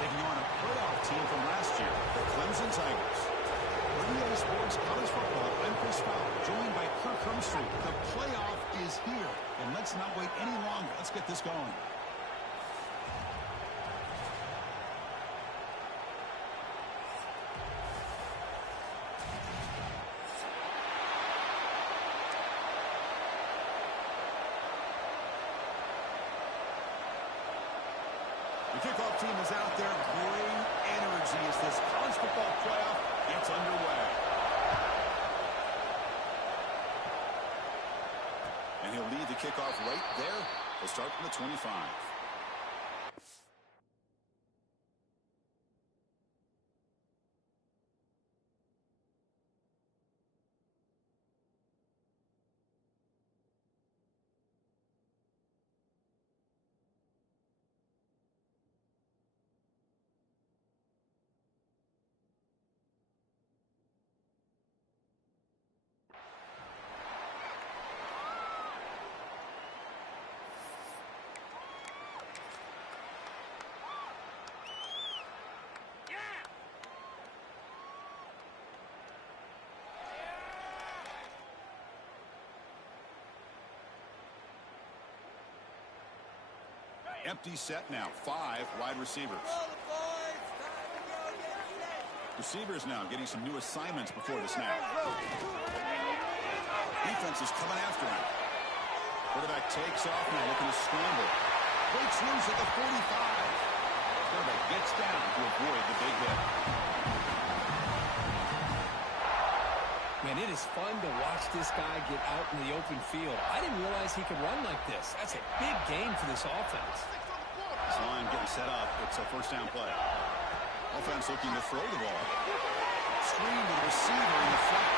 taking on a playoff team from last year, the Clemson Tigers. For EA Sports College Football, I'm Chris Fowler, joined by Kirk Herbstreit. The playoff is here, and let's not wait any longer. Let's get this going. The kickoff team is out there. Great energy as this college football playoff gets underway. And he'll lead the kickoff right there. He'll start from the 25. Empty set now. 5 wide receivers. Receivers now getting some new assignments before the snap. Defense is coming after him. Quarterback takes off now, looking to scramble. Breaks loose at the 45. Quarterback gets down to avoid the big hit. Man, it is fun to watch this guy get out in the open field. I didn't realize he could run like this. That's a big gain for this offense. This line getting set up. It's a first down play. Offense looking to throw the ball. Screen to the receiver in the flat.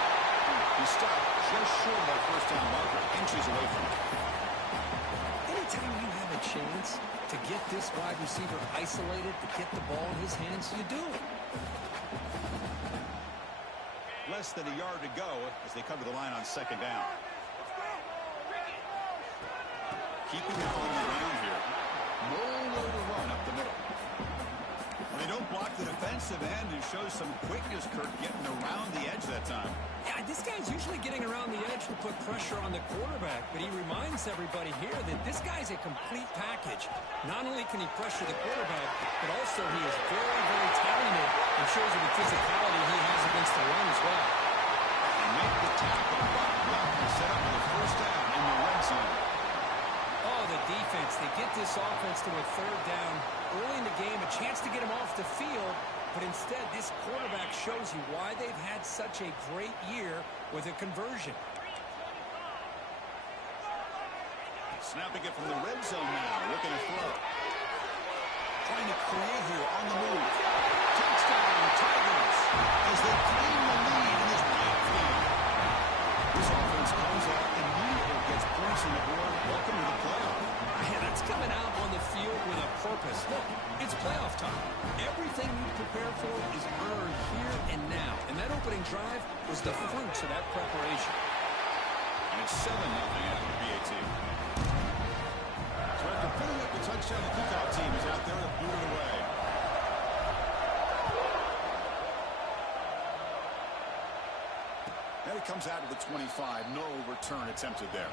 He stopped just short of that first down marker, inches away from it. Anytime you have a chance to get this wide receiver isolated, to get the ball in his hands, you do it. Less than a yard to go as they come to the line on second down. Keeping it on the ground here. Nowhere to run up the middle. They don't block the defensive end and show some quickness, Kirk, getting around the edge that time. Yeah, this guy's usually getting around the edge to put pressure on the quarterback, but he reminds everybody here that this guy's a complete package. Not only can he pressure the quarterback, but also he is very, very talented and shows you the physicality he has against the run as well. They make the tackle, but set up with a first down in the red zone. Oh, the defense. They get this offense to a third down early in the game, a chance to get him off the field, but instead this quarterback shows you why they've had such a great year with a conversion. Snapping it from the red zone now, looking to throw. Trying to create here on the move. Touchdown, Tigers, as they claim the lead in this backfield. This offense comes out immediately, gets points on the board. Welcome to the playoff. Man, that's coming out on the field with a purpose. Look, it's playoff time. Everything you prepare for is earned here and now. And that opening drive was the fruits of that preparation. And it's 7-0 after the PAT. So after putting up the touchdown, the kickoff team is out there to boot it away. And it comes out to the 25. No return attempted there.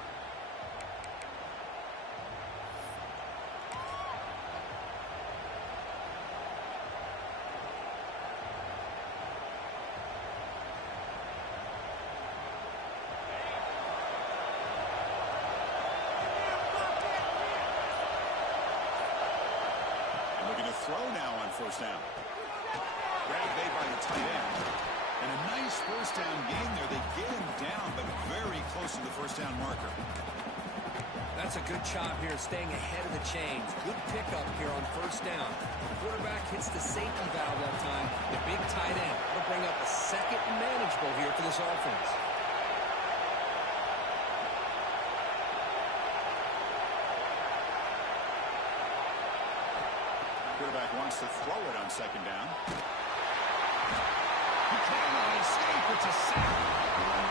Throw now on first down. Grab made by the tight end. And a nice first down gain there. They get him down, but very close to the first down marker. That's a good job here, staying ahead of the chains. Good pickup here on first down. The quarterback hits the safety valve that time. The big tight end will bring up a second and manageable here for this offense. Quarterback wants to throw it on second down. He cannot escape. It's a sack.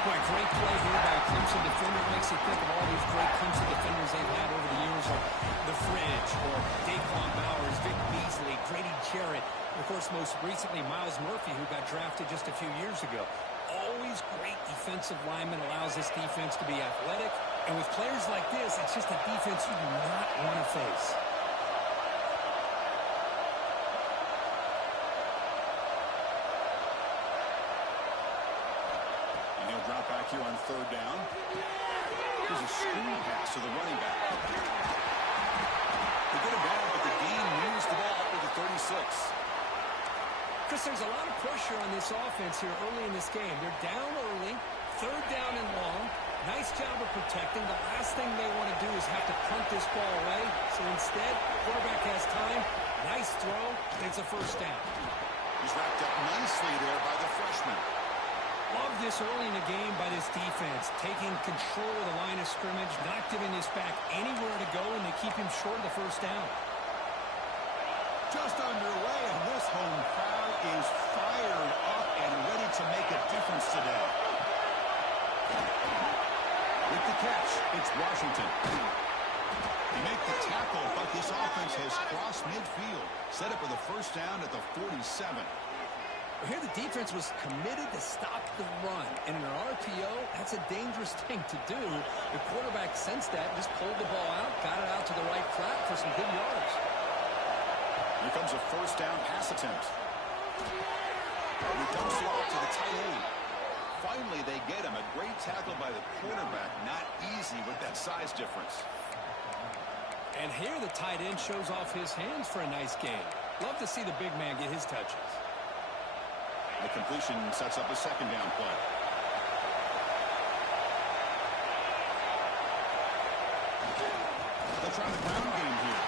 Boy, great play here by a Clemson defender. Makes you think of all these great Clemson defenders they've had over the years, like the Fridge or Daquan Bowers, Vic Beasley, Grady Jarrett, and of course, most recently, Myles Murphy, who got drafted just a few years ago. Always great defensive lineman, allows this defense to be athletic. And with players like this, it's just a defense you do not want to face. And he'll drop back here on third down. Here's a screen pass to the running back. They get him down, but the Dean moves the ball up to the 36. Chris, there's a lot of pressure on this offense here early in this game. They're down early, third down and long. Nice job of protecting. The last thing they want to do is have to punt this ball away. So instead, quarterback has time. Nice throw. It's a first down. He's wrapped up nicely there by the freshman. Love this early in the game by this defense. Taking control of the line of scrimmage, not giving this back anywhere to go, and they keep him short of the first down. Just underway, and this home crowd is fired up and ready to make a difference today. With the catch, it's Washington. They make the tackle, but this offense has crossed midfield. Set up with a first down at the 47. Here the defense was committed to stop the run. And in an RPO, that's a dangerous thing to do. The quarterback sensed that, just pulled the ball out, got it out to the right flat for some good yards. Here comes a first down pass attempt. And he dumps it off to the tight end. Finally, they get him. A great tackle by the quarterback. Not easy with that size difference. And here the tight end shows off his hands for a nice game. Love to see the big man get his touches. The completion sets up a second down play. They'll try the ground game here.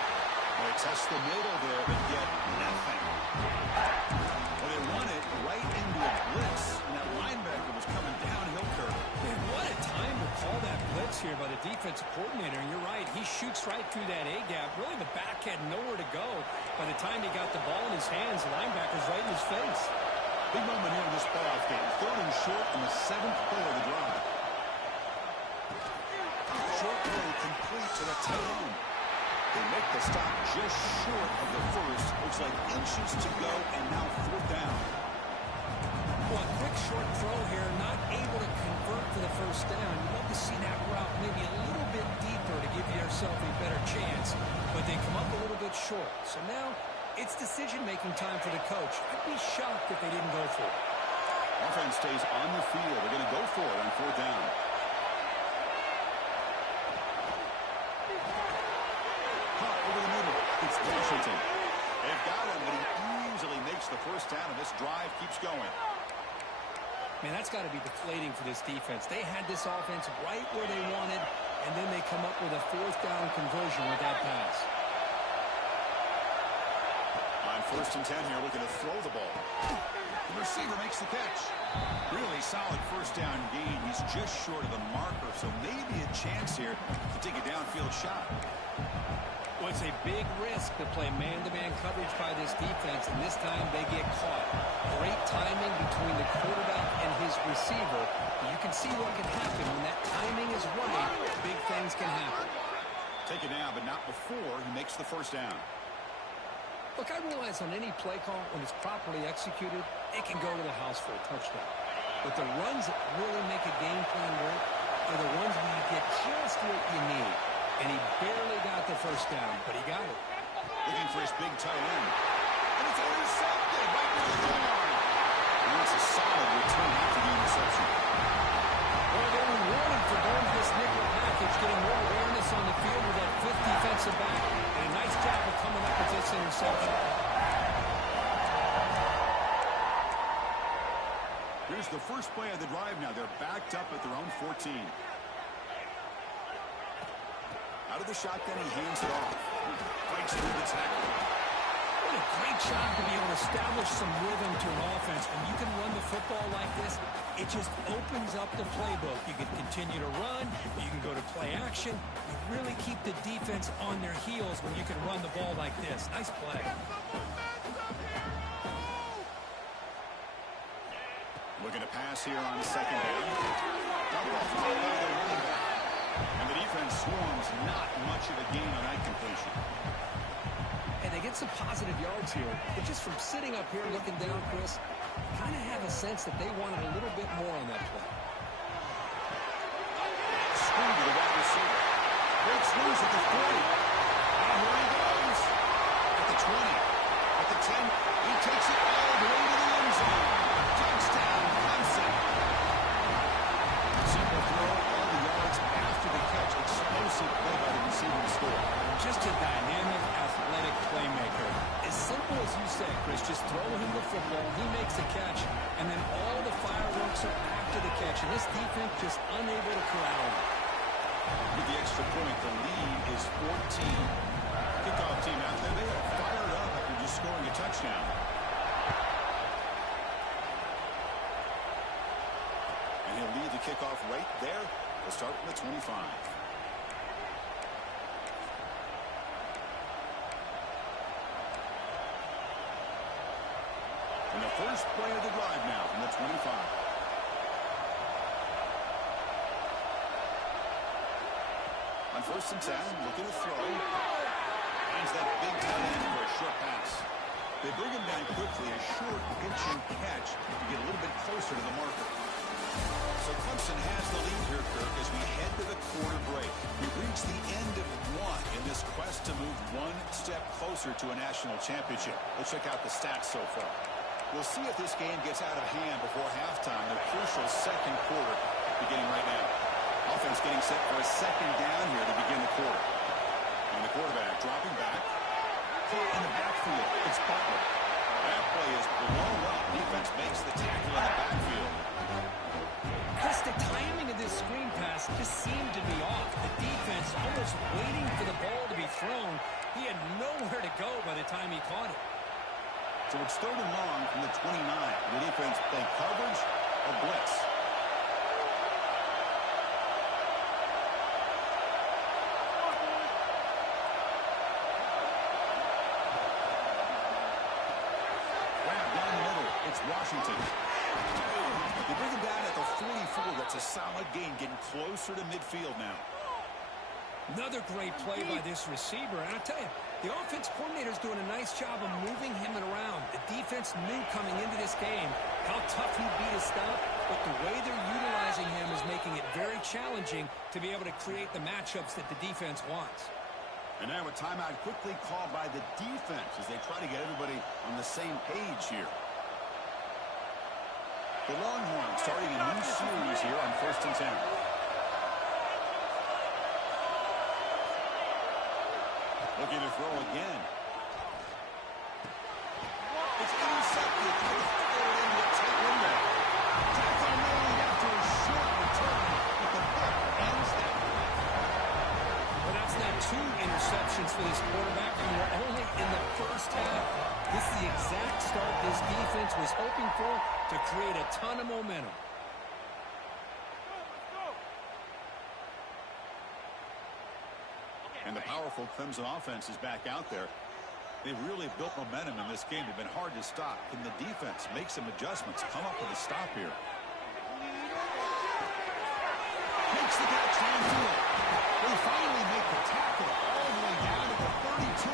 They test the middle there, but get nothing. Well, they won it right into a blitz, and that linebacker was coming downhill curve. Man, what a time to call that blitz here by the defensive coordinator. And you're right, he shoots right through that A-gap. Really, the back had nowhere to go. By the time he got the ball in his hands, the linebacker's right in his face. Big moment here in this playoff game. Third and short in the 7th play of the drive. Short play complete to the tight end. They make the stop just short of the first. Looks like inches to go, and now fourth down. Well, a quick short throw here, not able to convert for the first down. You'd love to see that route maybe a little bit deeper to give yourself a better chance, but they come up a little bit short. So now it's decision-making time for the coach. I'd be shocked if they didn't go for it. Offense stays on the field. They're going to go for it on fourth down. Caught over the middle. It's Washington. They've got him, but he easily makes the first down, and this drive keeps going. Man, that's got to be deflating for this defense. They had this offense right where they wanted, and then they come up with a fourth down conversion with that pass. On first and 10 here, looking to throw the ball. The receiver makes the catch. Really solid first down gain. He's just short of the marker, so maybe a chance here to take a downfield shot. Well, it's a big risk to play man-to-man coverage by this defense, and this time they get caught. Great timing between the quarterback and his receiver. You can see what can happen when that timing is right. Big things can happen. Take it now, but not before he makes the first down. Look, I realize on any play call, when it's properly executed, it can go to the house for a touchdown. But the runs that really make a game plan work are the ones where you get just what you need. And he barely got the first down, but he got it. Looking for his big tight end. And it's intercepted right near the goal line. And it's a solid return after the interception. Well, they were rewarded for going to this nickel package, getting more awareness on the field with that fifth defensive back. And a nice job of coming up with this interception. Here's the first play of the drive now. They're backed up at their own 14. Out of the shotgun, he hands it off. Breaks through the tackle. What a great job to be able to establish some rhythm to an offense. When you can run the football like this, it just opens up the playbook. You can continue to run. You can go to play action. You really keep the defense on their heels when you can run the ball like this. Nice play. pass here on second down. Dump off by the running back. And the defense swarms not much of a gain on that completion. And they get some positive yards here. But just from sitting up here looking down, Chris, kind of have a sense that they wanted a little bit more on that play. Screen to the wide receiver. Breaks loose at the 30. And here he goes. At the 20. At the 10. He takes it all the way to the end zone. Touchdown, Clemson. Simple throw, all the yards after the catch. Explosive play by the receiver to score. Just a dynamic, athletic playmaker. As simple as you said, Chris, just throw him the football, he makes a catch, and then all the fireworks are after the catch. And this defense just unable to corral him. With the extra point, the lead is 14. Kickoff team out there, they are fired up after just scoring a touchdown. And he'll lead the kickoff right there. We'll start from the 25. And the first play of the drive now from the 25. On first and 10, looking to throw. Finds that big tight end for a short pass. They bring him down quickly, a short pitch and catch to get a little bit closer to the marker. So Clemson has the lead here, Kirk, as we head to the quarter break. We've reached the end of one in this quest to move one step closer to a national championship. Let's check out the stats so far. We'll see if this game gets out of hand before halftime, the crucial second quarter beginning right now. Offense getting set for a second down here to begin the quarter. And the quarterback dropping back. Caught in the backfield. It's Butler. That play is blown up. Defense makes the tackle in the backfield. Chris, the timing of this screen pass just seemed to be off. The defense almost waiting for the ball to be thrown. He had nowhere to go by the time he caught it. So it's third and long from the 29. The defense play coverage or blitz. Washington. They bring him down at the 44. That's a solid gain, getting closer to midfield now. Another great play by this receiver. And I tell you, the offense coordinator is doing a nice job of moving him around. The defense knew coming into this game how tough he'd be to stop, but the way they're utilizing him is making it very challenging to be able to create the matchups that the defense wants. And now a timeout quickly called by the defense as they try to get everybody on the same page here. The Longhorns starting a new series here on first and 10. Looking to throw again. It's intercepted. In the tight window. Tackle made after a short return, but the hook ends that play. Well, that's not two interceptions for this quarterback, and we're only in the first half. This is the exact start this defense was hoping for to create a ton of momentum. And the powerful Clemson offense is back out there. They've really built momentum in this game. They've been hard to stop. Can the defense make some adjustments, come up with a stop here? Makes the catch downfield. They finally make the tackle all the way down to the 32.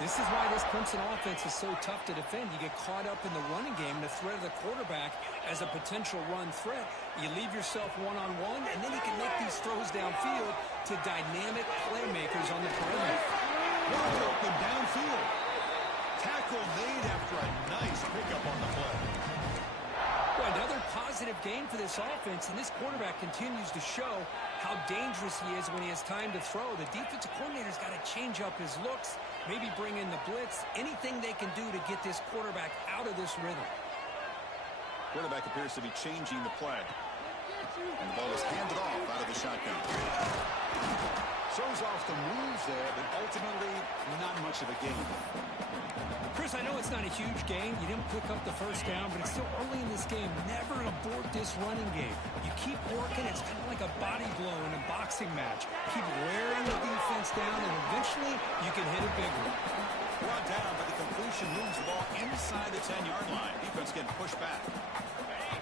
This is why this Clemson offense is so tough to defend. You get caught up in the running game, the threat of the quarterback as a potential run threat. You leave yourself one-on-one, and then you can make these throws downfield to dynamic playmakers on the perimeter. Wide open downfield. Tackle made after a nice pickup on the play. Well, another positive game for this offense, and this quarterback continues to show how dangerous he is when he has time to throw. The defensive coordinator's got to change up his looks, maybe bring in the blitz, anything they can do to get this quarterback out of this rhythm. Quarterback appears to be changing the play. And the ball is handed off out of the shotgun. Shows off the moves there, but ultimately not much of a gain. Chris, I know it's not a huge game. You didn't pick up the first down, but it's still early in this game. Never abort this running game. You keep working. It's kind of like a body blow in a boxing match. Keep wearing the defense down, and eventually you can hit a big one. Brought down, but the completion moves the ball inside the 10-yard line. Defense getting pushed back.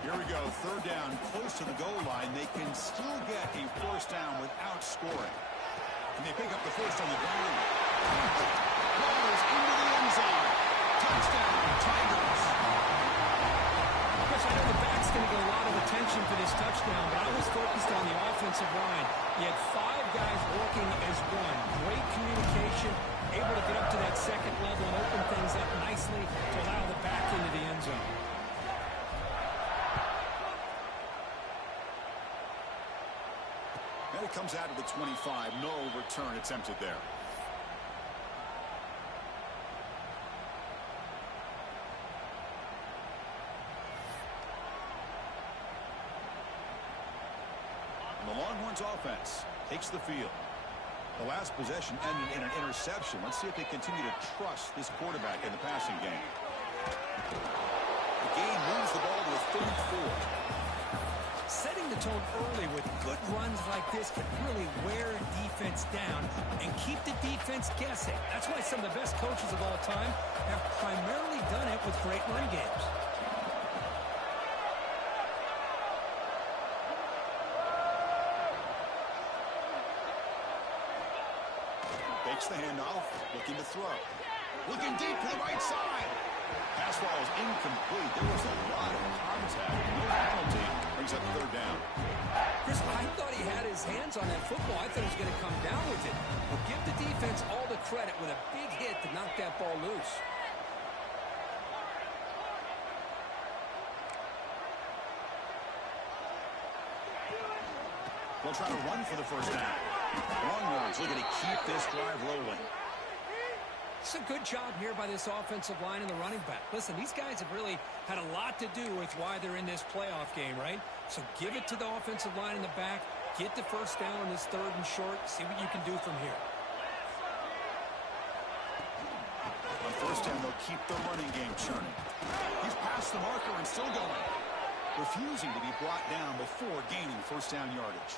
Here we go, third down, close to the goal line. They can still get a first down without scoring. And they pick up the first on the ground. Rolls into the end zone. Touchdown, Tigers. Chris, I know the back's going to get a lot of attention for this touchdown, but I was focused on the offensive line. You had 5 guys working as one. Great communication, able to get up to that second level and open things up nicely to allow the back into the end zone. And it comes out of the 25. No return attempted there. The Longhorns offense takes the field. The last possession ended in an interception. Let's see if they continue to trust this quarterback in the passing game. The game moves the ball to a 34. Setting the tone early with good runs like this can really wear a defense down and keep the defense guessing. That's why some of the best coaches of all time have primarily done it with great run games. Takes the handoff, looking to throw. Looking deep to the right side. Pass ball is incomplete. There was a lot of contact. No penalty. Brings up third down. Chris, I thought he had his hands on that football. I thought he was going to come down with it. But give the defense all the credit with a big hit to knock that ball loose. They'll try to run for the first down. Longhorns looking to keep this drive rolling. It's a good job here by this offensive line and the running back. Listen, these guys have really had a lot to do with why they're in this playoff game, right? So give it to the offensive line in the back. Get the first down on this third and short. See what you can do from here. On first down, they'll keep the running game churning. He's past the marker and still going. Refusing to be brought down before gaining first down yardage.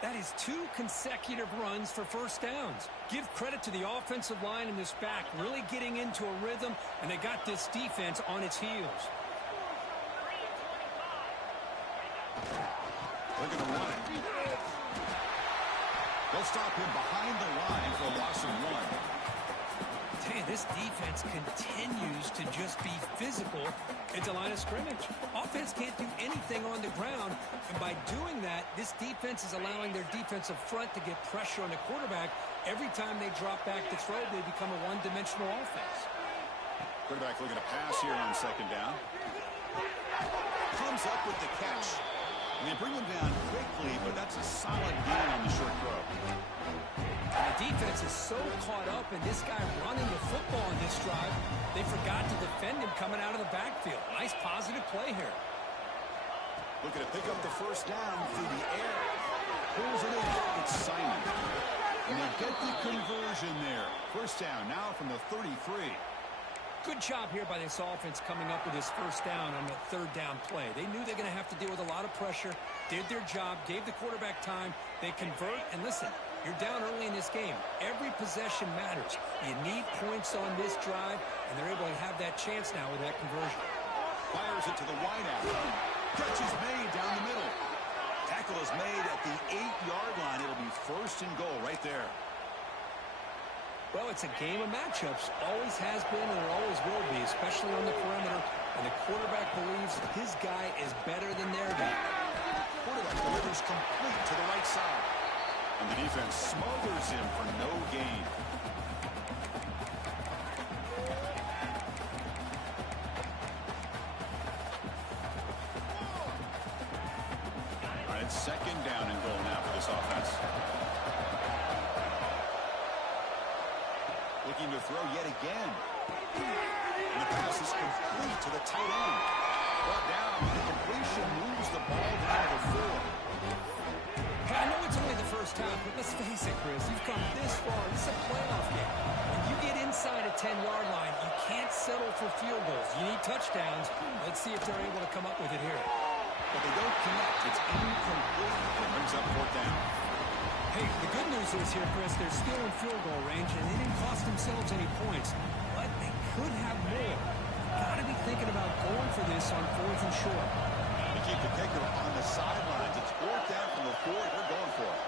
That is 2 consecutive runs for first downs. Give credit to the offensive line in this back, really getting into a rhythm, and they got this defense on its heels. They're going to run it. They'll stop him behind the line for a loss of 1. Hey, this defense continues to just be physical at the line of scrimmage. Offense can't do anything on the ground, and by doing that, this defense is allowing their defensive front to get pressure on the quarterback. Every time they drop back to throw, they become a one-dimensional offense. Quarterback looking to pass here on second down. Comes up with the catch. And they bring him down quickly, but that's a solid gain on the short throw. And the defense is so caught up in this guy running the football in this drive, they forgot to defend him coming out of the backfield. Nice positive play here. Looking to pick up the first down through the air. Pulls it in. It's Simon. And they get the conversion there. First down now from the 33. Good job here by this offense coming up with his first down on the third down play. They knew they're going to have to deal with a lot of pressure, did their job, gave the quarterback time. They convert, and listen, you're down early in this game. Every possession matters. You need points on this drive, and they're able to have that chance now with that conversion. Fires it to the wideout. Catch is made down the middle. Tackle is made at the 8-yard line. It'll be first and goal right there. Well, it's a game of matchups. Always has been and it always will be, especially on the perimeter. And the quarterback believes his guy is better than their guy. Quarterback delivers complete to the right side. And the defense smothers him for no gain. All right, second down and goal now for this offense. Looking to throw yet again. And the pass is complete to the tight end. Brought down. The completion moves the ball down to the 4. Hey, I know it's only the first half, but let's face it, Chris. You've come this far. This is a playoff game. When you get inside a 10-yard line, you can't settle for field goals. You need touchdowns. Let's see if they're able to come up with it here. But they don't connect. It's incomplete. And brings up fourth down. Hey, the good news is here, Chris, they're still in field goal range, and they didn't cost themselves any points. But they could have more. Got to be thinking about going for this on 4th and short. keep the kicker on the sidelines. It's fourth down from the 4. They're going for it.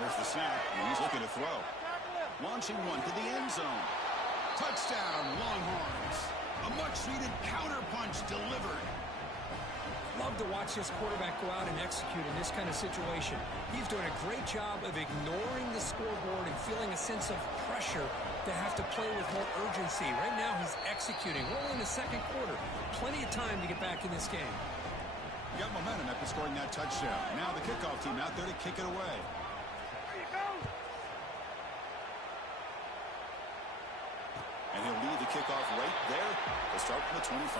There's the snap, and he's looking to throw. Launching one to the end zone. Touchdown, Longhorns. A much-needed counterpunch delivered. Love to watch this quarterback go out and execute in this kind of situation. He's doing a great job of ignoring the scoreboard and feeling a sense of pressure to have to play with more urgency. Right now, he's executing. We're only in the second quarter. Plenty of time to get back in this game. You got momentum after scoring that touchdown. Now the kickoff team out there to kick it away. And he'll lead the kickoff right there to start from the 25.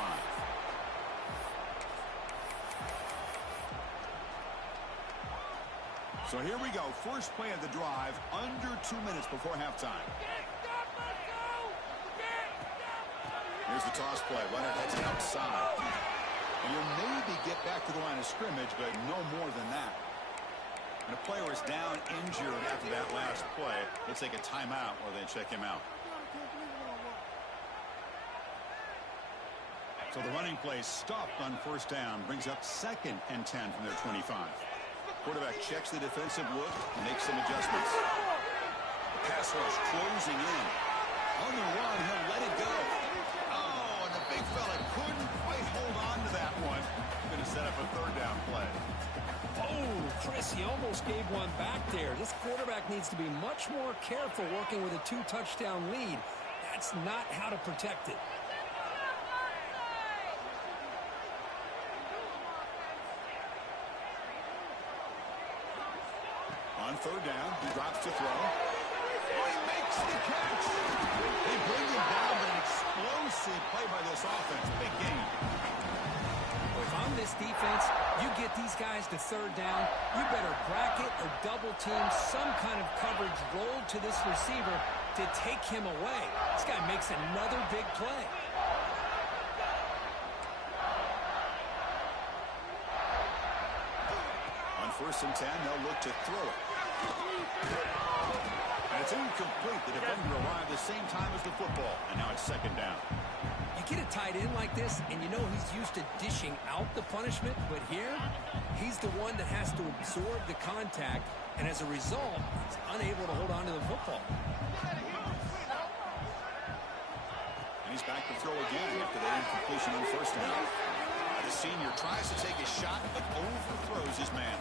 So here we go. First play of the drive, under 2 minutes before halftime. Here's the toss play. Runner heads outside. And you'll maybe get back to the line of scrimmage, but no more than that. And a player is down injured after that last play. Let's take a timeout while they check him out. So the running play stopped on first down. Brings up 2nd and 10 from their 25. Quarterback checks the defensive look, makes some adjustments. The pass rush closing in. On the run, he'll let it go. Oh, and the big fella couldn't quite hold on to that one. Going to set up a third down play. Oh, Chris, he almost gave one back there. This quarterback needs to be much more careful working with a 2-touchdown lead. That's not how to protect it. On third down, he drops to throw. Oh, he makes the catch. They bring him down, but an explosive play by this offense. Big game. If I'm this defense, you get these guys to third down, you better bracket or double team some kind of coverage roll to this receiver to take him away. This guy makes another big play. On 1st and 10, they'll look to throw it. And it's incomplete. The defender arrived the same time as the football, and now it's 2nd down. You get a tight end like this, and you know he's used to dishing out the punishment, but here, he's the one that has to absorb the contact, and as a result, he's unable to hold on to the football. And he's back to throw again after that incompletion on first down. The senior tries to take a shot, but overthrows his man.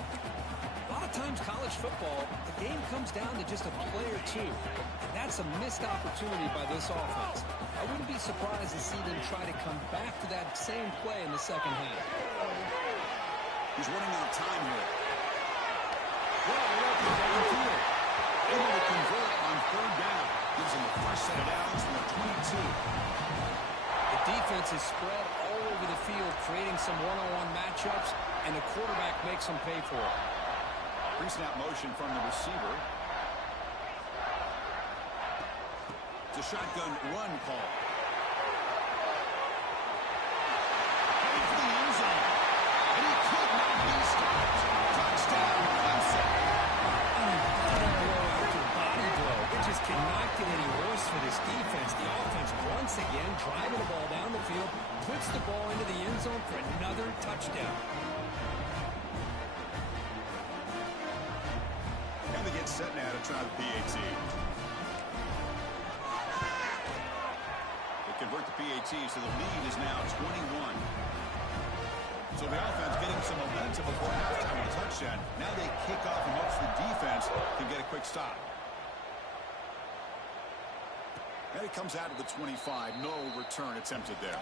A lot of times college football, the game comes down to just a play or two. And that's a missed opportunity by this offense. I wouldn't be surprised to see them try to come back to that same play in the second half. He's running out of time here. Well, downfield. Able to convert on third down. Gives him the first set of downs from the 22. The defense is spread all over the field, creating some one-on-one matchups, and the quarterback makes them pay for it. Pre-snap motion from the receiver. It's a shotgun run call. Heading for the end zone. And he could not be stopped. Touchdown, Clemson. Body blow after body blow. It just cannot get any worse for this defense. The offense once again driving the ball down the field, puts the ball into the end zone for another touchdown. And they get set now to try the PAT. They convert the PAT, so the lead is now 21. So the offense getting some momentum before halftime with a touchdown. Now they kick off and hopes the defense can get a quick stop. And it comes out of the 25. No return attempted there.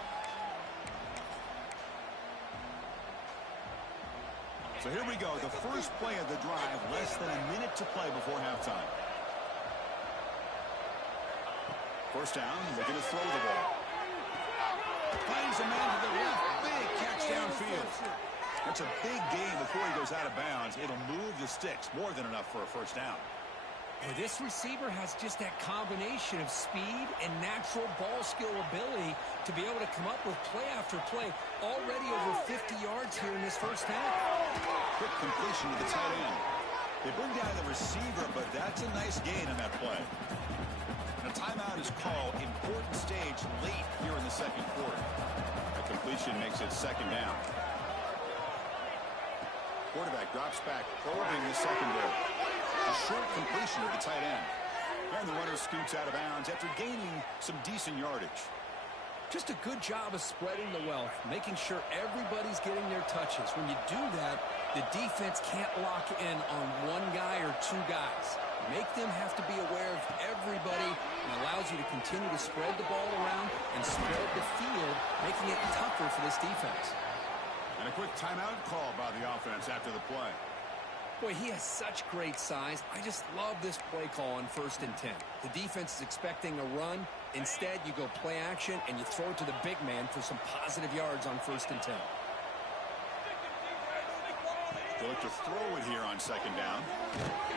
So here we go. The first play of the drive. Less than a minute to play before halftime. First down. Looking to throw the ball. Finds a man to the left. Big catch downfield. That's a big gain before he goes out of bounds. It'll move the sticks. More than enough for a first down. Well, this receiver has just that combination of speed and natural ball skill ability to be able to come up with play after play. Already over 50 yards here in this first half. Quick completion to the tight end. They bring down the receiver, but that's a nice gain on that play. And A timeout is called. Important stage late here in the second quarter. A completion makes it second down. Quarterback drops back, probing the secondary. A short completion of the tight end. And the runner scoots out of bounds after gaining some decent yardage. Just a good job of spreading the wealth, making sure everybody's getting their touches. When you do that, the defense can't lock in on one guy or two guys. Make them have to be aware of everybody, and allows you to continue to spread the ball around and spread the field, making it tougher for this defense. And a quick timeout call by the offense after the play. Boy, he has such great size. I just love this play call on 1st and 10. The defense is expecting a run. Instead, you go play action, and you throw it to the big man for some positive yards on 1st and 10. They look to throw it here on 2nd down.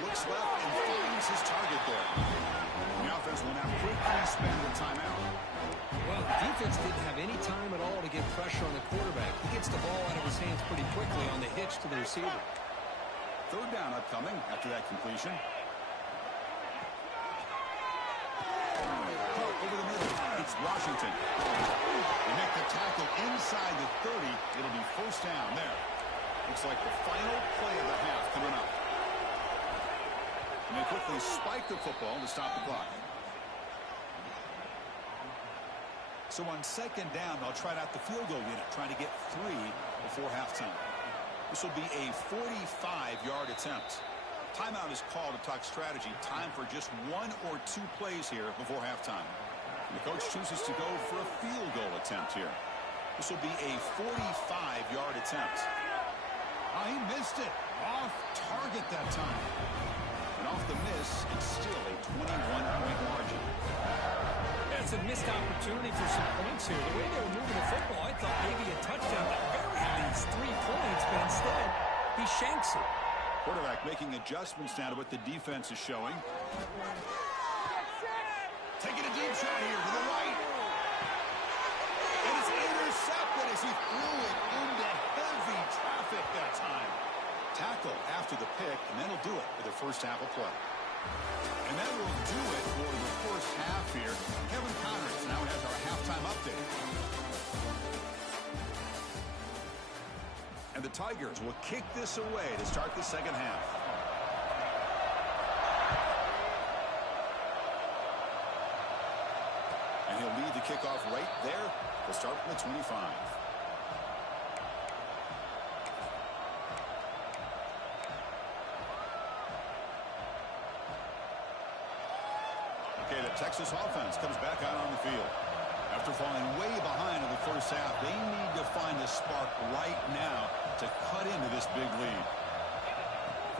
Looks left and finds his target there. The offense will now quickly spend the timeout. Well, the defense didn't have any time at all to get pressure on the quarterback. He gets the ball out of his hands pretty quickly on the hitch to the receiver. 3rd down upcoming after that completion. Over the middle, it's Washington. They make the tackle inside the 30. It'll be 1st down there. Looks like the final play of the half coming up. And they quickly spike the football to stop the clock. So on 2nd down, they'll try out the field goal unit, trying to get 3 before halftime. This will be a 45-yard attempt. Timeout is called to talk strategy. Time for just 1 or 2 plays here before halftime. And the coach chooses to go for a field goal attempt here. This will be a 45-yard attempt. He missed it. Off target that time. And off the miss, it's still a 21-point margin. That's a missed opportunity for some points here. The way they were moving the football, I thought maybe a touchdown, at very least 3 points, but instead, he shanks it. Quarterback making adjustments now to what the defense is showing. Taking a deep shot here to the right. And it's intercepted as he threw it into heavy traffic that time. Tackle after the pick, and that'll do it for the first half of play. And that will do it for the first half here. Kevin Connors now has our halftime update. And the Tigers will kick this away to start the second half. And he'll lead the kickoff right there. We'll start from the 25. Okay, the Texas offense comes back out on the field. After falling way behind in the first half, they need to find a spark right now to cut into this big lead.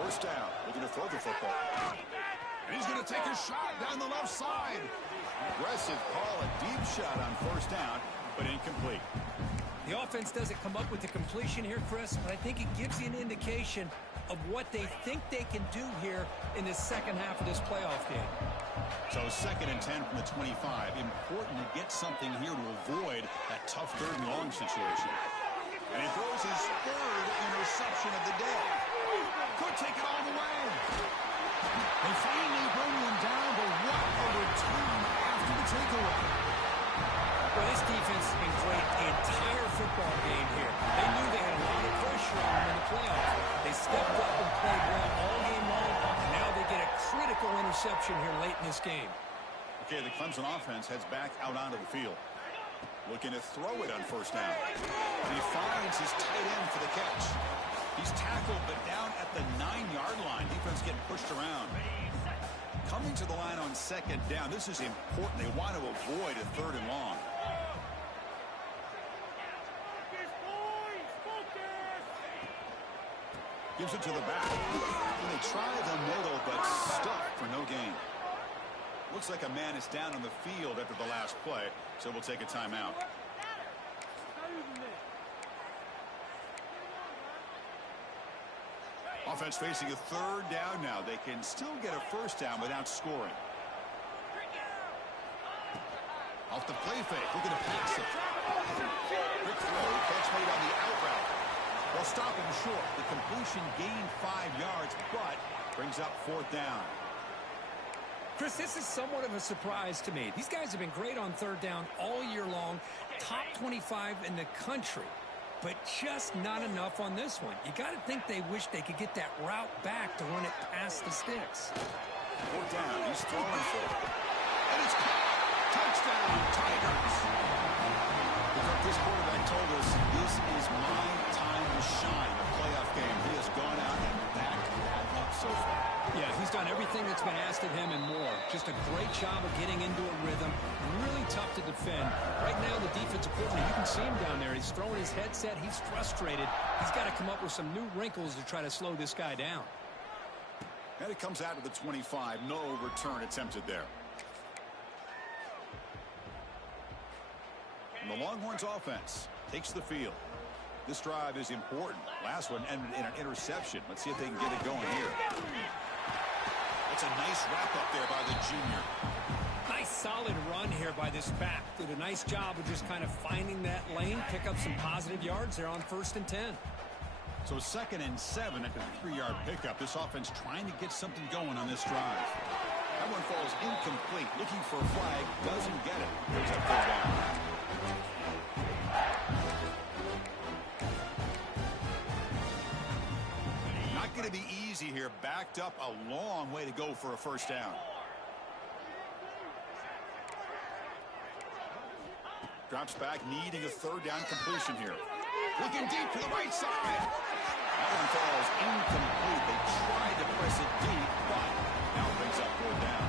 1st down, looking to throw the football. And he's going to take a shot down the left side. Aggressive call, a deep shot on 1st down, but incomplete. The offense doesn't come up with the completion here, Chris, but I think it gives you an indication of what they think they can do here in the second half of this playoff game. So 2nd and 10 from the 25. Important to get something here to avoid that tough 3rd and long situation. And he throws his 3rd interception of the day. Could take it all the way. They finally bring him down, but what a return after the takeaway. Well, this defense has been great the entire football game here. They knew they had a lot of pressure on them in the playoffs. They stepped up and played well all game long, and now they get a critical interception here late in this game. Okay, the Clemson offense heads back out onto the field. Looking to throw it on 1st down. And he finds his tight end for the catch. He's tackled, but down at the 9-yard line. Defense getting pushed around. Coming to the line on 2nd down. This is important. They want to avoid a 3rd and long. Gives it to the back. And they try the middle, but stuck for no gain. Looks like a man is down on the field after the last play, so we'll take a timeout. Offense facing a 3rd down now. They can still get a 1st down without scoring. Off the play fake, looking to pass it. Quick throw, catch made on the out route. They'll stop him short. The completion gained 5 yards, but brings up 4th down. Chris, this is somewhat of a surprise to me. These guys have been great on third down all year long, top 25 in the country, but just not enough on this one. You got to think they wish they could get that route back to run it past the sticks. Fourth down, he's throwing for it. And it's caught. Touchdown, Tigers. Because this quarterback told us this is my time to shine in a playoff game. He has gone out and backed that up so far. Yeah, he's done everything that's been asked of him and more. Just a great job of getting into a rhythm. Really tough to defend. Right now, the defensive coordinator, you can see him down there. He's throwing his headset. He's frustrated. He's got to come up with some new wrinkles to try to slow this guy down. And it comes out to the 25. No return attempted there. And the Longhorns offense takes the field. This drive is important. Last one ended in an interception. Let's see if they can get it going here. It's a nice wrap up there by the junior. Nice solid run here by this back. Did a nice job of just kind of finding that lane, pick up some positive yards there on 1st and 10. So 2nd and 7 at the 3-yard pickup. This offense trying to get something going on this drive. That one falls incomplete. Looking for a flag. Doesn't get it. Goes up third down. Not going to be easy here. Backed up a long way to go for a first down. Drops back, needing a third down completion here. Looking deep to the right side. That one falls incomplete. They tried to press it deep, but now it brings up fourth down.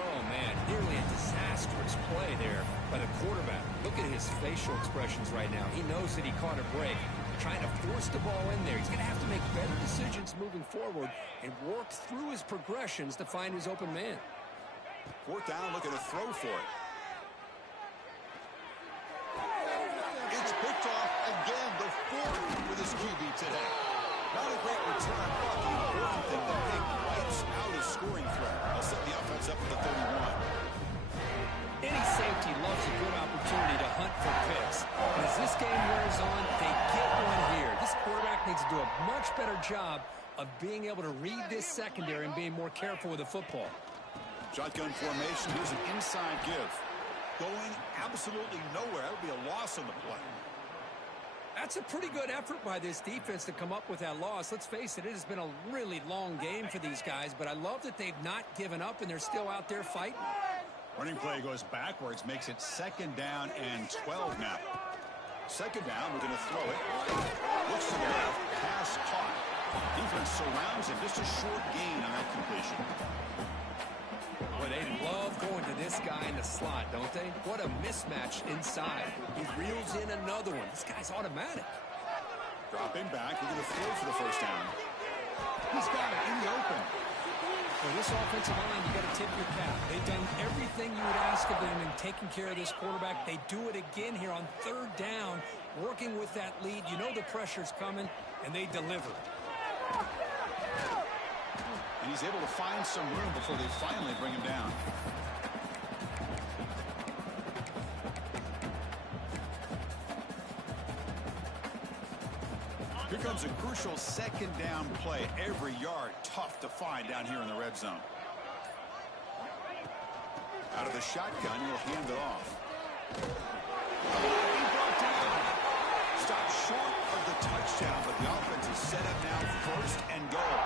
Oh, man, nearly a disastrous play there by the quarterback. Look at his facial expressions right now. He knows that he caught a break, trying to force the ball in there. He's going to have to make better decisions moving forward and work through his progressions to find his open man. Fourth down, looking to throw for it. It's picked off again, the 4th for this QB today. Not a great return, but the important thing, the big wipes out his scoring threat. They'll set the offense up at the 31. Any safety loves a good opportunity to hunt for picks. And as this game wears on, they get one here. This quarterback needs to do a much better job of being able to read this secondary and being more careful with the football. Shotgun formation. Here's an inside give. Going absolutely nowhere. That would be a loss on the play. That's a pretty good effort by this defense to come up with that loss. Let's face it, it has been a really long game for these guys, but I love that they've not given up and they're still out there fighting. Running play goes backwards, makes it 2nd down and 12 now. 2nd down, we're going to throw it. Looks to the left, pass caught. Defense surrounds him, just a short gain on that completion. Boy, they love going to this guy in the slot, don't they? What a mismatch inside. He reels in another one. This guy's automatic. Dropping back, we're going to throw for the first down. He's got it in the open. For this offensive line, you got to tip your cap. They've done everything you would ask of them in taking care of this quarterback. They do it again here on 3rd down, working with that lead. You know the pressure's coming, and they deliver. And he's able to find some room before they finally bring him down. Here comes a crucial 2nd down play. Every yard tough to find down here in the red zone. Out of the shotgun, he'll hand it off. He brought down. Stopped short of the touchdown, but the offense is set up now 1st and goal.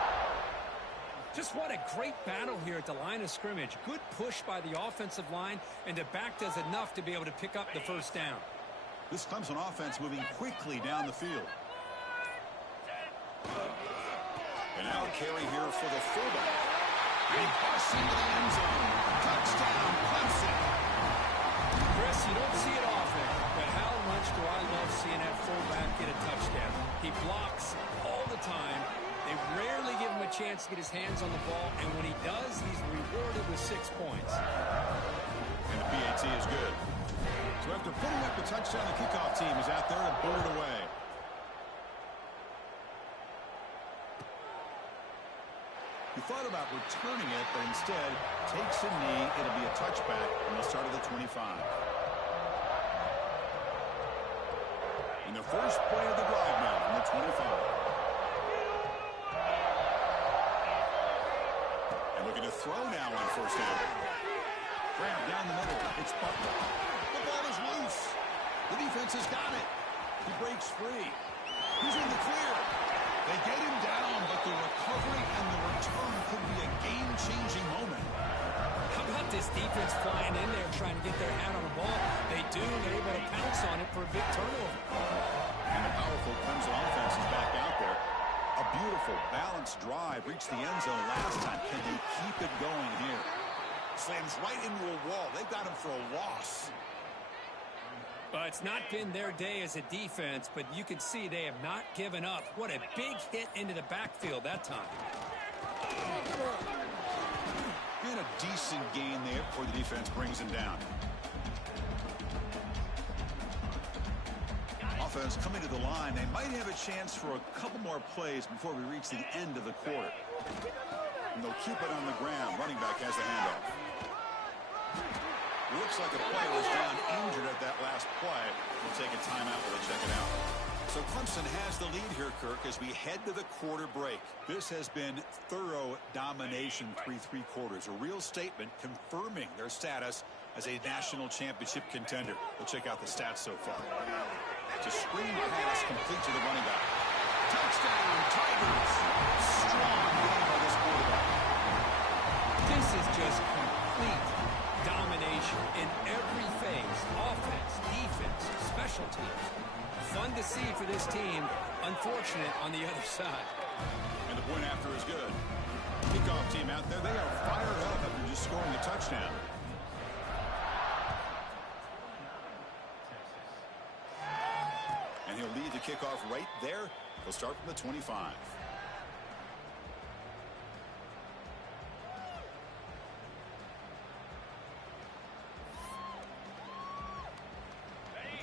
Just what a great battle here at the line of scrimmage. Good push by the offensive line, and the back does enough to be able to pick up the first down. This Clemson offense moving quickly down the field. And now a carry here for the fullback. He busts into the end zone. Touchdown, Clemson. Chris, you don't see it often, but how much do I love seeing that fullback get a touchdown? He blocks all the time. They rarely give him a chance to get his hands on the ball, and when he does, he's rewarded with 6 points. And the PAT is good. So after putting up the touchdown, the kickoff team is out there to boot it away. He thought about returning it, but instead takes a knee. It'll be a touchback, and they'll start at the 25. And the first play of the drive now from the 25. And Looking to throw now on first down. Grab down the middle. It's Butler. The ball is loose. The defense has got it. He breaks free. He's in the clear. They get him down, but the recovery and the return could be a game-changing moment. How about this defense flying in there trying to get their hand on the ball? They do, and they're able to pounce on it for a big turnover. And the powerful Clemson offense is back out there. A beautiful, balanced drive reached the end zone last time. Can they keep it going here? Slams right into a wall. They've got him for a loss. It's not been their day as a defense, but you can see they have not given up. What a big hit into the backfield that time. And a decent gain there before the defense brings him down. Offense coming to the line. They might have a chance for a couple more plays before we reach the end of the quarter. And they'll keep it on the ground. Running back has the handoff. Looks like a player was down injured at that last play. We'll take a timeout while they check it out. So Clemson has the lead here, Kirk, as we head to the quarter break. This has been thorough domination through 3 quarters. A real statement confirming their status as a national championship contender. We'll check out the stats so far. It's a screen pass complete to the running back. Touchdown, Tigers. Strong game by this quarterback. This is just complete domination in every phase. Offense, defense, special teams. Fun to see for this team. Unfortunate on the other side. And the point after is good. Kickoff team out there. They are fired up after just scoring a touchdown. And he'll lead the kickoff right there. He'll start from the 25.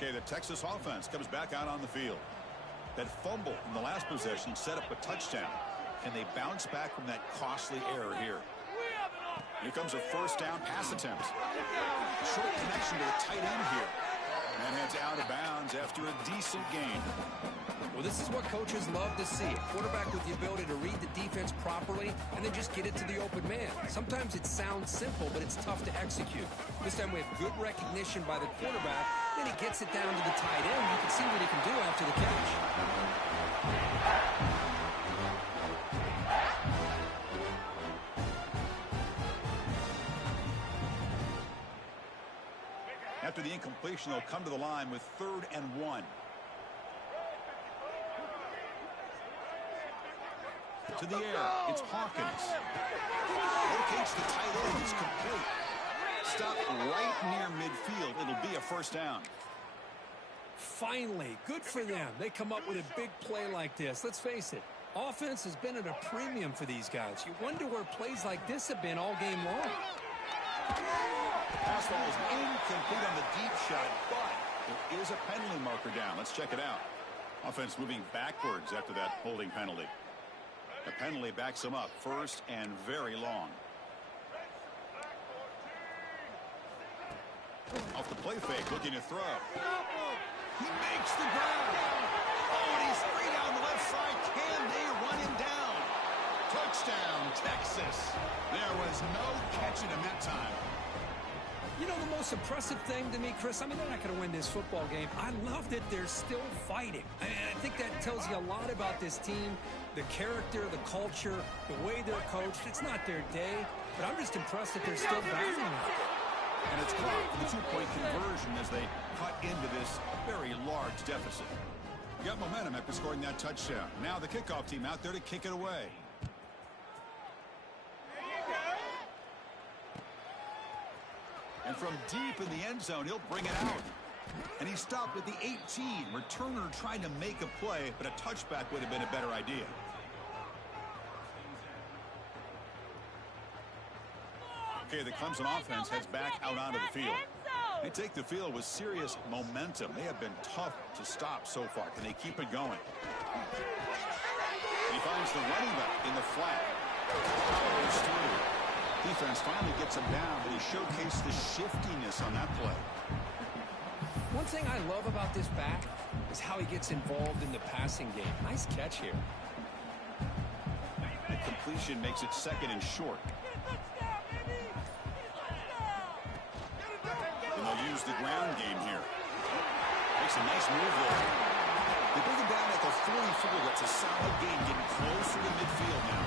Okay, the Texas offense comes back out on the field. That fumble in the last possession set up a touchdown. Can they bounce back from that costly error here? Here comes a first down pass attempt. Short connection to the tight end here. And heads out of bounds after a decent gain. Well, this is what coaches love to see. A quarterback with the ability to read the defense properly and then just get it to the open man. Sometimes it sounds simple, but it's tough to execute. This time we have good recognition by the quarterback. Then he gets it down to the tight end. You can see what he can do after the catch. After the incompletion, they'll come to the line with 3rd and 1. To the air, it's Hawkins. Locates the tight end, it's complete. Stopped right near midfield. It'll be a first down. Finally, good for them. They come up with a big play like this. Let's face it, offense has been at a premium for these guys. You wonder where plays like this have been all game long. Pass ball is incomplete on the deep shot, but there is a penalty marker down. Let's check it out. Offense moving backwards after that holding penalty. The penalty backs him up, 1st and very long. Off the play fake, looking to throw. He makes the grab. Oh, and he's free down the left side. Can they run him down? Touchdown, Texas. There was no catching him that time. You know, the most impressive thing to me, Chris, I mean, they're not going to win this football game. I love that they're still fighting. I think that tells you a lot about this team, the character, the culture, the way they're coached. It's not their day, but I'm just impressed that they're still battling out there. And it's caught for the 2-point conversion as they cut into this very large deficit. Got momentum after scoring that touchdown. Now the kickoff team out there to kick it away. And from deep in the end zone, he'll bring it out. And he stopped at the 18. Returner trying to make a play, but a touchback would have been a better idea. Okay, the Clemson offense heads back out onto the field. They take the field with serious momentum. They have been tough to stop so far. Can they keep it going? He finds the running back in the flat. Powers through. Defense finally gets him down, but he showcased the shiftiness on that play. One thing I love about this back is how he gets involved in the passing game. Nice catch here. The completion makes it 2nd and short. And they'll use the ground game here. Makes a nice move there. They bring him down at the 44. That's a solid gain, getting closer to midfield now.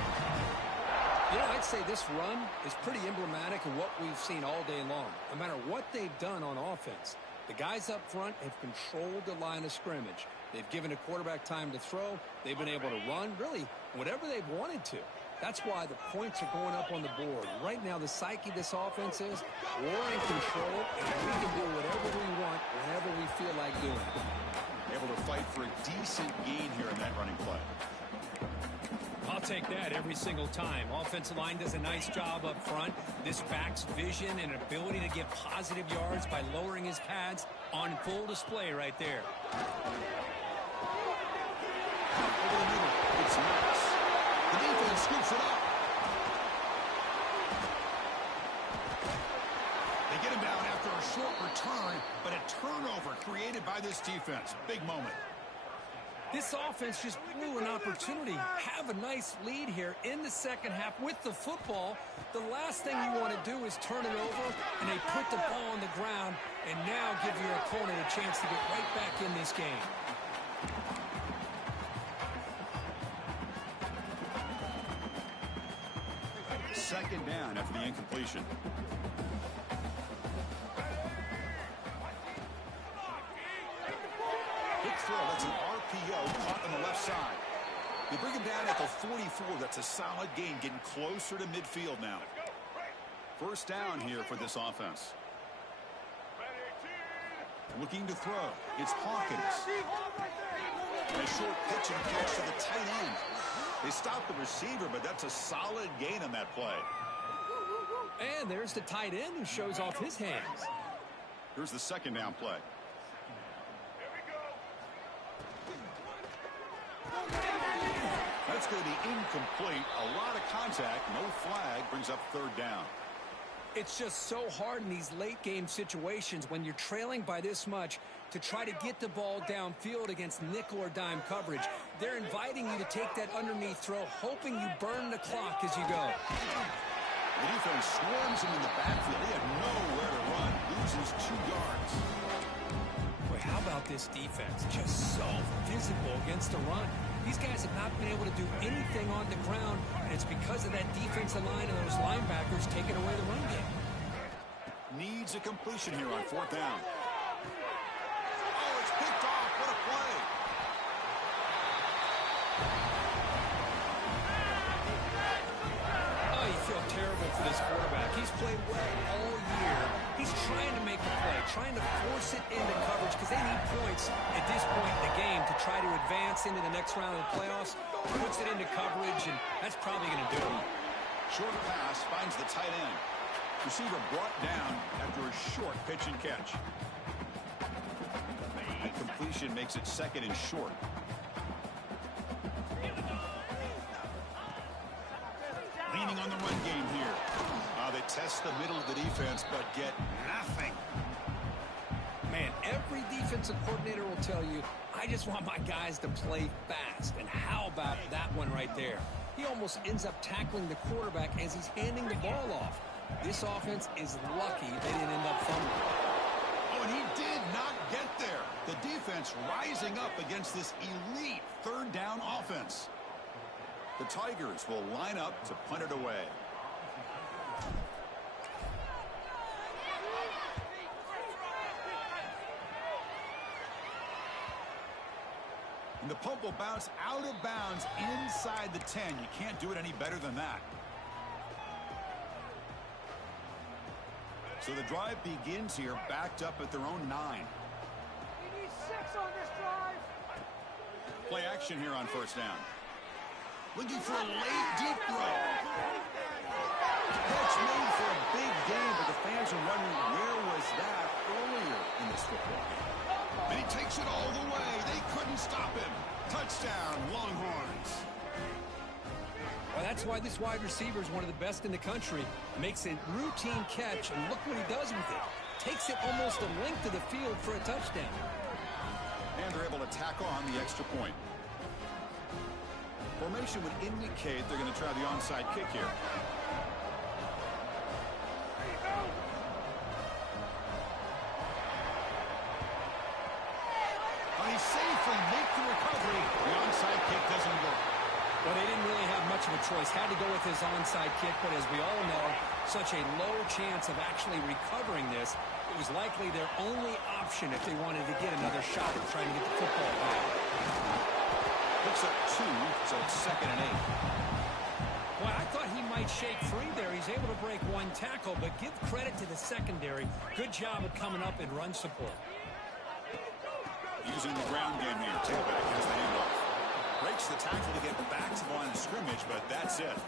You know, I'd say this run is pretty emblematic of what we've seen all day long. No matter what they've done on offense, the guys up front have controlled the line of scrimmage. They've given a quarterback time to throw. They've been able to run, really, whatever they've wanted to. That's why the points are going up on the board. Right now, the psyche of this offense is we're in control, and we can do whatever we want whenever we feel like doing it. Able to fight for a decent gain here in that running play. I'll take that every single time. Offensive line does a nice job up front. This back's vision and ability to get positive yards by lowering his pads on full display right there. Over the middle, it's Max. The defense scoops it up. They get him down after a short return, but a turnover created by this defense. Big moment. This offense just blew an opportunity. Have a nice lead here in the second half with the football. The last thing you want to do is turn it over, and they put the ball on the ground and now give your opponent a chance to get right back in this game. Second down after the incompletion. Big throw. That's an RPO caught on the left side. They bring him down at the 44. That's a solid gain, getting closer to midfield now. First down here for this offense. Looking to throw. It's Hawkins. And a short pitch and catch to the tight end. They stop the receiver, but that's a solid gain on that play. And there's the tight end who shows off his hands. Here's the second down play. That's going to be incomplete. A lot of contact. No flag. Brings up third down. It's just so hard in these late game situations when you're trailing by this much to try to get the ball downfield against nickel or dime coverage. They're inviting you to take that underneath throw, hoping you burn the clock as you go. The defense swarms him in the backfield. He had nowhere to run. Loses 2 yards. Boy, how about this defense? Just so physical against the run. These guys have not been able to do anything on the ground, and it's because of that defensive line and those linebackers taking away the run game. Needs a completion here on fourth down. Oh, it's picked off. What a play. Oh, you feel terrible for this quarterback. He's played well all year. He's trying to make a play, trying to force it into coverage because they need points at this point in the game to try to advance into the next round of the playoffs. Puts it into coverage, and that's probably going to do it. Short pass finds the tight end. Receiver brought down after a short pitch and catch. That completion makes it second and short. Leaning on the run game here. They test the middle of the defense, but get nothing. Man, every defensive coordinator will tell you, I just want my guys to play fast. And how about that one right there? He almost ends up tackling the quarterback as he's handing the ball off. This offense is lucky they didn't end up fumbling. Oh, and he did not get there. The defense rising up against this elite third down offense. The Tigers will line up to punt it away. And the punt will bounce out of bounds inside the 10. You can't do it any better than that. So the drive begins here, backed up at their own 9. We need 6 on this drive. Play action here on first down. Looking for a late deep throw. Catch made for a big game, but the fans are wondering where was that earlier in this football game. And he takes it all the way. They couldn't stop him. Touchdown, Longhorns. Well, that's why this wide receiver is one of the best in the country. Makes a routine catch, and look what he does with it. Takes it almost a length of the field for a touchdown. And they're able to tack on the extra point. Formation would indicate they're going to try the onside kick here. he's had to go with his onside kick, but as we all know, such a low chance of actually recovering this. It was likely their only option if they wanted to get another shot at trying to get the football back. Picks up 2, so it's 2nd and 8. Well, I thought he might shake free there. He's able to break one tackle, but give credit to the secondary. Good job of coming up in run support. Using the ground game here. Tailback has the handoff. Breaks the tackle to get back to the line of scrimmage, but that's it.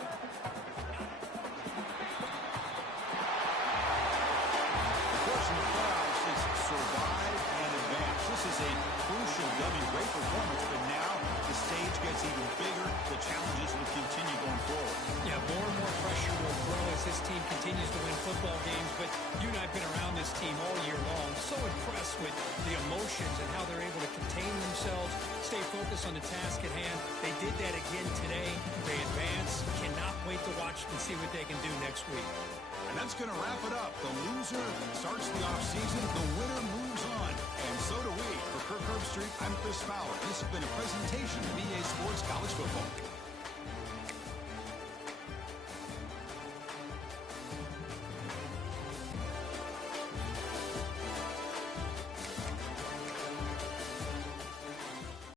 Survive and advance. This is a crucial W. Great performance, but now the stage gets even bigger. The challenges will continue going forward. Yeah, more and more pressure will grow as this team continues to win football games, but you and I have been around this team all year long. So impressed with the emotions and how they're able to contain themselves, stay focused on the task at hand. They did that again today. They advance. Cannot wait to watch and see what they can do next week. And that's going to wrap it up. The loser starts the offseason. The winner moves on. And so do we. For Kirk Herbstreit, I'm Chris Fowler. This has been a presentation of EA Sports College Football.